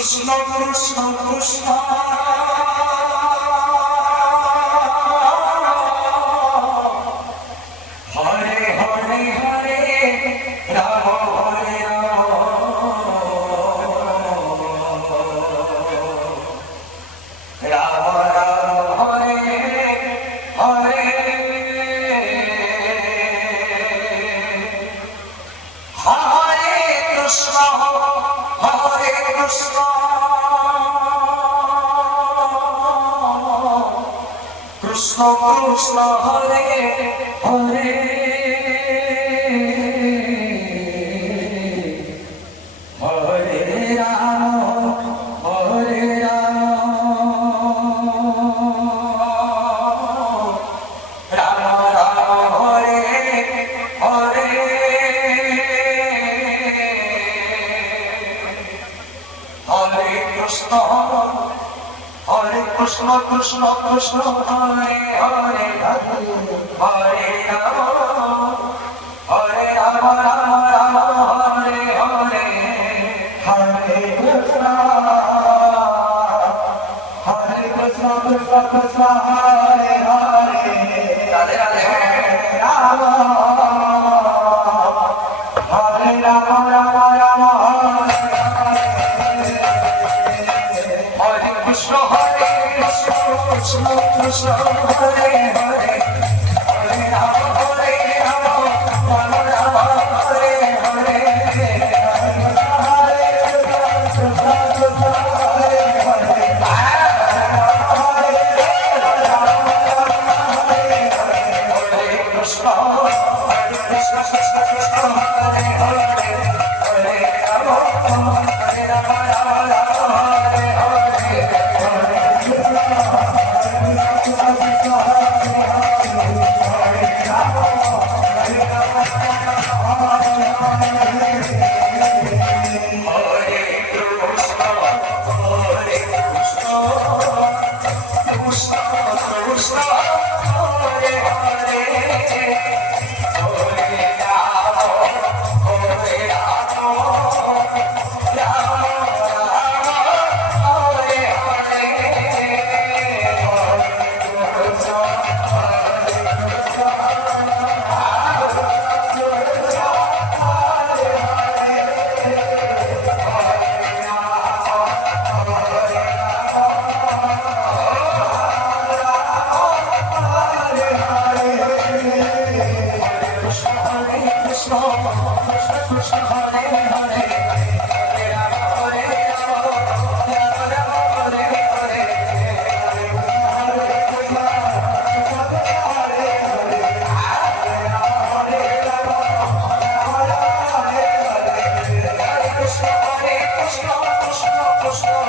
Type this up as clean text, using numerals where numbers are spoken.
Krishna Krishna Krishna Hare Hare Hare Ram Hare Ram Ram Hare Hare Hare Krishna Hare Krishna Krishna Krishna Hare Hare Hare Ram Hare Ram Ram Ram Hare Hare Hare Krishna Hare Krishna Krishna Krishna Hare Hare Hare Ram Hare Ram Ram Ram Hare Hare Hare Krishna Krishna Krishna Hare Hare Radhe Radhe Ram Hare Ram Ram Ram Hare Krishna Hare Krishna Krishna Krishna Hare Hare Hare Ram Ram Ram Hare Hare Hare Krishna Krishna Hare Hare Krishna Hare Krishna Krishna Krishna Hare Hare Hare Ram Hare Ram Ram Ram Hare Hare Krishna